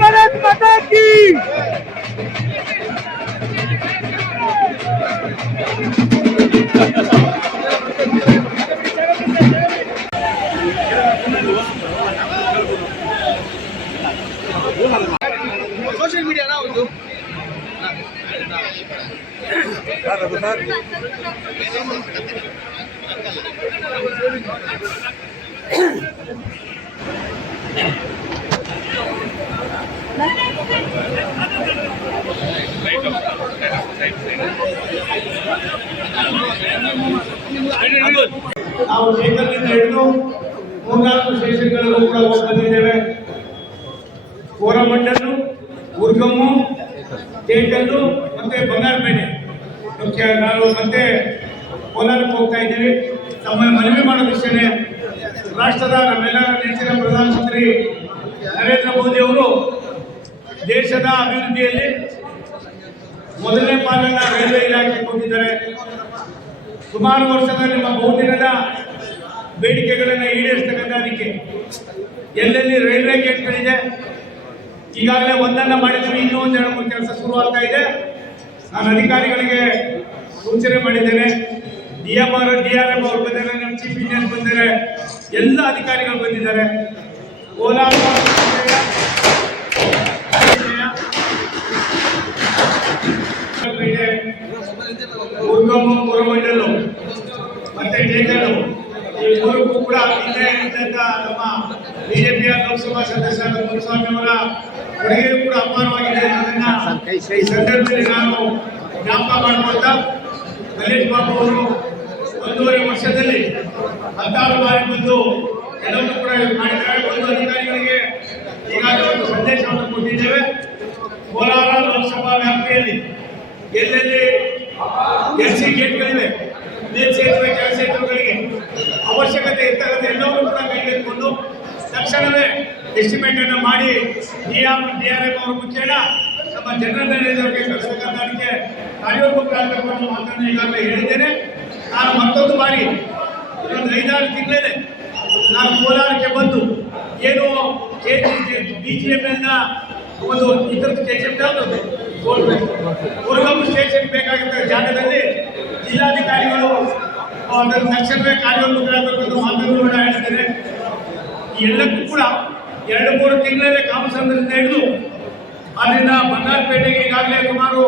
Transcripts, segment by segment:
भारत माता की social media ना वो ನಾವು ಶೇಖರ್ನಿಂದ ಹಿಡಿದು ಮೂರ್ನಾಲ್ಕು ಸ್ಟೇಷನ್ಗಳಿಗೂ ಕೂಡ ಹೋಗಿ ಬಂದಿದ್ದೇವೆ. ಕೋರಮಂಡಲು, ಉರ್ಗಮ್ಮು, ಟೇಕಲ್ಲು ಮತ್ತೆ ಬಂಗಾರಪೇಟೆ ಮುಖ್ಯ ನಾವು ಮತ್ತೆ ಕೋಲಾರಕ್ಕೆ ಹೋಗ್ತಾ ಇದ್ದೀವಿ. ತಮ್ಮ ಮನವಿ ಮಾಡೋ ವಿಷಯನೇ ರಾಷ್ಟ್ರದ ನಮ್ಮೆಲ್ಲರ ನೆಚ್ಚಿನ ಪ್ರಧಾನಮಂತ್ರಿ ನರೇಂದ್ರ ಮೋದಿ ಅವರು ದೇಶದ ಅಭಿವೃದ್ಧಿಯಲ್ಲಿ ಮೊದಲನೇ ಪಾಲನ್ನ ರೈಲ್ವೆ ಇಲಾಖೆ ಕೊಟ್ಟಿದ್ದಾರೆ. ಸುಮಾರು ವರ್ಷದ ನಿಮ್ಮ ಬಹುದಿನದ ಬೇಡಿಕೆಗಳನ್ನು ಈಡೇರಿಸತಕ್ಕಂಥದಕ್ಕೆ ಎಲ್ಲೆಲ್ಲಿ ರೈಲ್ವೆ ಗೇಟ್ಗಳಿದೆ ಈಗಾಗಲೇ ಒಂದನ್ನು ಮಾಡಿದ್ದೀವಿ, ಇನ್ನೂ ಒಂದು 2-3 ಕೆಲಸ ಶುರುವಾಗ್ತಾ ಇದೆ. ನಾನು ಅಧಿಕಾರಿಗಳಿಗೆ ಸೂಚನೆ ಮಾಡಿದ್ದೇನೆ. DRM ಅವರು ಬಂದಿದ್ದಾರೆ, ನಮ್ಮ ಚೀಫ್ ಇಂಜಿನಿಯರ್ ಬಂದಿದ್ದಾರೆ, ಎಲ್ಲ ಅಧಿಕಾರಿಗಳು ಬಂದಿದ್ದಾರೆ. ಕೋಲಾರ ಕೋರಮಂಡಲು ಮತ್ತೆ ಟೇಕಲ್ಲು ಈ ಮೂರಕ್ಕೂ ಕೂಡ ಹಿಂದೆ ಇದ್ದಂತ ನಮ್ಮ ಬಿಜೆಪಿಯ ಲೋಕಸಭಾ ಸದಸ್ಯರಾದ ಮುನಿಸ್ವಾಮಿ ಅವರ ಕೊಡುಗೆಯೂ ಕೂಡ ಅಪಾರವಾಗಿದೆ ಅನ್ನೋದನ್ನ ಈ ಸಂದರ್ಭದಲ್ಲಿ ನಾನು ಜ್ಞಾಪಕ ಮಾಡಿಕೊಳ್ತಾ, ಮಹೇಶ್ ಬಾಬು ಅವರು 1.5 ವರ್ಷದಲ್ಲಿ 16 ಬಾರಿ ಬಂದು ಎಲ್ಲವನ್ನೂ ಕೂಡ ಮಾಡಿದ್ದಾರೆ. ಒಂದು ಅಧಿಕಾರಿಗಳಿಗೆ ಈಗಾಗಲೇ ಒಂದು ಸಂದೇಶವನ್ನು ಕೊಟ್ಟಿದ್ದೇವೆ. ಕೋಲಾರ ಲೋಕಸಭಾ ವ್ಯಾಪ್ತಿಯಲ್ಲಿ ಎಲ್ಲೆಲ್ಲಿ LC ಗೇಟ್ಗಳಿವೆ, ಮೇಲ್ಸೇತುವೆ ಕೆಳಸೇತುವೆಗಳಿಗೆ ಅವಶ್ಯಕತೆ ಇರ್ತಕ್ಕಂಥ ಎಲ್ಲವನ್ನೂ ಕೂಡ ಕೈಗೆತ್ತಿಕೊಂಡು ತಕ್ಷಣವೇ ಎಸ್ಟಿಮೇಟ್ ಅನ್ನು ಮಾಡಿ DRM ಅವರ ಮುಖೇನ ನಮ್ಮ ಜನರಲ್ ಮ್ಯಾನೇಜರ್ಗೆ ಕಳಿಸತಕ್ಕಂಥದಕ್ಕೆ ಕಾರ್ಯೋನ್ಮುಖರಾಗಬೇಕು ಅನ್ನೋ ಮಾತನ್ನು ಈಗಾಗಲೇ ಹೇಳಿದ್ದೇನೆ. ನಾನು ಮತ್ತೊಂದು ಬಾರಿ ಇನ್ನೊಂದು 5-6 ತಿಂಗಳೇ ನಾನು ಕೋಲಾರಕ್ಕೆ ಬಂದು ಏನು BGMನ ಒಂದು ಇತರದ್ದು KGM ಉರ್ಗಮ್ ಸ್ಟೇಷನ್ ಬೇಕಾಗಿದ್ದ ಜಾಗದಲ್ಲಿ ಜಿಲ್ಲಾಧಿಕಾರಿಗಳು ಅದನ್ನು ತಕ್ಷಣವೇ ಕಾರ್ಯೋನ್ಮುಖರಾಗಬೇಕು ಮಾತನ್ನು ಕೂಡ ಹೇಳಿದ್ದೇನೆ. ಈ ಎಲ್ಲಕ್ಕೂ ಕೂಡ 2-3 ತಿಂಗಳೇ ಕಾಮಸಂದ್ರದಿಂದ ಹಿಡಿದು ಅಲ್ಲಿಂದ ಬಂಗಾರಪೇಟೆಗೆ ಈಗಾಗಲೇ ಸುಮಾರು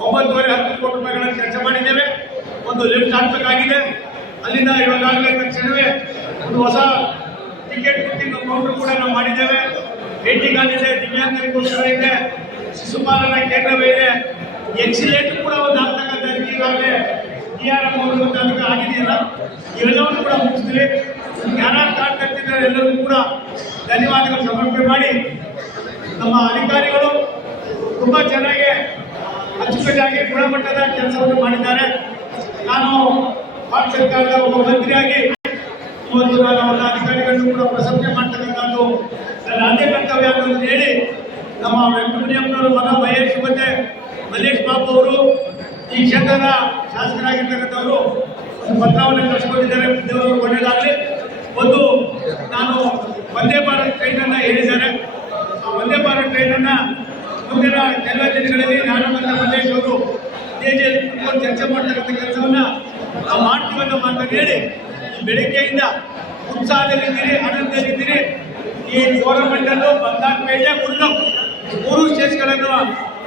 9.5-10 ಕೋಟಿ ರೂಪಾಯಿಗಳ ಕೆಲಸ ಮಾಡಿದ್ದೇವೆ. ಒಂದು ಲಿಫ್ಟ್ ಹಾಕಬೇಕಾಗಿದೆ. ಅಲ್ಲಿಂದ ಇವಾಗಲೇ ತಕ್ಷಣವೇ ಒಂದು ಹೊಸ ಟಿಕೆಟ್ ಬುಕ್ಕಿಂಗ್ ಕೌಂಟರ್ ಕೂಡ ನಾವು ಮಾಡಿದ್ದೇವೆ. ಪೇಂಟಿಂಗ್ ಆಗಿದೆ, ದಿವ್ಯಾಂಗರಿಗೋಸ್ಕರ ಇದೆ, ಶಿಶುಪಾಲನಾ ಕೇಂದ್ರವೇ ಇದೆ, ಎಕ್ಸಿಲೇಟರ್ ಕೂಡ ಒಂದು ಆಗ್ತಕ್ಕಂಥ ಈಗಾಗಲೇ DRM ಅವರು ಅದಕ್ಕೆ ಆಗಿದೆಯಲ್ಲ, ಇವೆಲ್ಲವನ್ನು ಕೂಡ ಮುಗಿಸ್ತೀವಿ. ಯಾರು ಕಾರ್ಡ್ ಕಟ್ಟಿದ್ದಾರೆ ಎಲ್ಲರಿಗೂ ಕೂಡ ಧನ್ಯವಾದಗಳು ಸಮರ್ಪಣೆ ಮಾಡಿ, ನಮ್ಮ ಅಧಿಕಾರಿಗಳು ತುಂಬ ಚೆನ್ನಾಗಿ ಅಚ್ಚುಕಟ್ಟಾಗಿ ಗುಣಮಟ್ಟದ ಕೆಲಸವನ್ನು ಮಾಡಿದ್ದಾರೆ. ನಾನು ಭಾರತ ಸರ್ಕಾರದ ಒಬ್ಬ ಮಂತ್ರಿಯಾಗಿ ನಮ್ಮ ಅಧಿಕಾರಿಗಳನ್ನು ಕೂಡ ಪ್ರಶಂಸೆ ಮಾಡ್ತಕ್ಕಂಥದ್ದು ನನ್ನ ಅದೇ ಕರ್ತವ್ಯ ಅನ್ನೋದನ್ನು ಹೇಳಿ, ನಮ್ಮ ವೆಂಕಟರಮಣಯ್ಯನವರ ಮಗ ಮಹೇಶ್ ಮತ್ತೆ ಮಹೇಶ್ ಬಾಬು ಅವರು ಈ ಕ್ಷೇತ್ರದ ಶಾಸಕರಾಗಿರ್ತಕ್ಕಂಥವರು ಒಂದು ಪತ್ರವನ್ನು ಕಳಿಸ್ಕೊಂಡಿದ್ದಾರೆ. ದೇವರು ಒಳ್ಳೆಯದಾಗಲಿ. ಒಂದು ನಾನು ವಂದೇ ಭಾರತ್ ಟ್ರೈನನ್ನು ಹೇಳಿದ್ದಾರೆ. ಆ ವಂದೇ ಭಾರತ್ ಟ್ರೈನನ್ನು ಮುಂದಿನ ಎಲ್ಲ ದಿನಗಳಲ್ಲಿ ನಾನು ಮತ್ತು ಮಹೇಶ್ ಅವರು ಚರ್ಚೆ ಮಾಡ್ತಕ್ಕಂಥ ಕೆಲಸವನ್ನು ನಾವು ಮಾಡ್ತೀವಿ ಅನ್ನೋ ಮಾತನ್ನು ಹೇಳಿ, ಬೆಳಿಗ್ಗೆಯಿಂದ ಉತ್ಸಾಹದಲ್ಲಿದ್ದೀರಿ, ಆನಂದದಲ್ಲಿದ್ದೀರಿ. ಈ ಕೋರಮಂಡಲು, ಬಂಗಾರಪೇಟೆ, ಉರ್ಗಮ್ 3 ಸ್ಟೇಷನ್ಗಳನ್ನು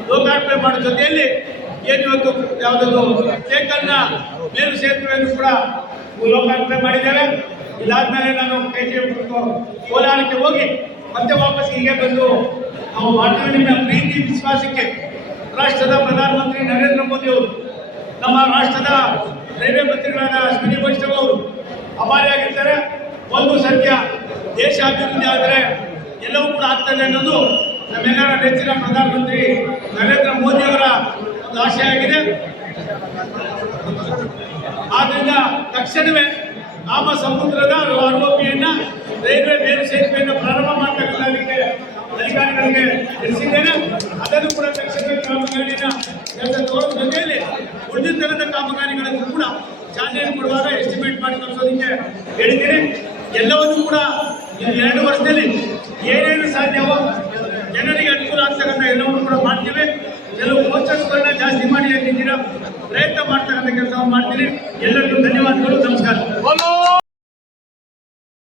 ಲೋಕಾರ್ಪಣೆ ಮಾಡೋ ಜೊತೆಯಲ್ಲಿ ಏನು ಇವತ್ತು ಯಾವುದನ್ನು ಟೇಕಲ್ನ ಮೇಲು ಸೇತುವೆಯನ್ನು ಕೂಡ ಲೋಕಾರ್ಪಣೆ ಮಾಡಿದ್ದೇವೆ. ಇದಾದ್ಮೇಲೆ ನಾನು ಕೋಲಾರಕ್ಕೆ ಹೋಗಿ ಮತ್ತೆ ವಾಪಸ್ ಹೀಗೆ ಬಂದು ನಾವು ಮಾಡ್ತೀವಿ. ನಿಮ್ಮ ಪ್ರೀತಿ ವಿಶ್ವಾಸಕ್ಕೆ ರಾಷ್ಟ್ರದ ಪ್ರಧಾನಮಂತ್ರಿ ನರೇಂದ್ರ ಮೋದಿ ಅವರು, ನಮ್ಮ ರಾಷ್ಟ್ರದ ರೈಲ್ವೆ ಮಂತ್ರಿಗಳಾದ ಅಶ್ವಿನಿ ವೈಷ್ಣವ್ ಅವರು ಅಭಾರಿಯಾಗಿರ್ತಾರೆ. ಒಂದು ಸತ್ಯ, ದೇಶ ಅಭಿವೃದ್ಧಿ ಆದರೆ ಎಲ್ಲವೂ ಕೂಡ ಆಗ್ತದೆ ಅನ್ನೋದು ನಮ್ಮೆಲ್ಲರ ನೆಚ್ಚಿನ ಪ್ರಧಾನಮಂತ್ರಿ ನರೇಂದ್ರ ಮೋದಿ ಅವರ ಒಂದು ಆಶಯ ಆಗಿದೆ. ಆದ್ದರಿಂದ ತಕ್ಷಣವೇ ಕಾಮ ಸಮುದ್ರದ ROPಯನ್ನು ರೈಲ್ವೆ ಮೇಲು ಸೇತುವೆಯನ್ನು ಪ್ರಾರಂಭ ಮಾಡತಕ್ಕಂಥದಕ್ಕೆ ಅಧಿಕಾರಿಗಳಿಗೆ ತಿಳಿಸಿದ್ದೇನೆ. ಅದನ್ನು ಕೂಡ ತಕ್ಷಣ ಕಾಮಗಾರಿಯನ್ನು ಜೊತೆಯಲ್ಲಿ ಉಳಿದಿರ್ತಕ್ಕಂಥ ಕಾಮಗಾರಿಗಳನ್ನು ಕೂಡ ಚಾಲನೆ ಕೊಡುವಾಗ ಎಸ್ಟಿಮೇಟ್ ಮಾಡಿ ತರಿಸೋದಕ್ಕೆ ಹೇಳಿದ್ದೀನಿ. ಎಲ್ಲವನ್ನೂ ಕೂಡ 2 ವರ್ಷದಲ್ಲಿ ಏನೇನು ಸಾಧ್ಯವೋ ಜನರಿಗೆ ಅನುಕೂಲ ಆಗ್ತಕ್ಕಂಥ ಎಲ್ಲವನ್ನು ಕೂಡ ಮಾಡ್ತೀವಿ. ಕೆಲವು ಕೋಚರ್ಸ್ಗಳನ್ನ ಜಾಸ್ತಿ ಮಾಡಿ ಅಂತಿದ್ದೀರಾ, ಪ್ರಯತ್ನ ಮಾಡ್ತಕ್ಕಂಥ ಕೆಲಸವನ್ನು ಮಾಡ್ತೀವಿ. ಎಲ್ಲರಿಗೂ ಧನ್ಯವಾದಗಳು, ನಮಸ್ಕಾರ.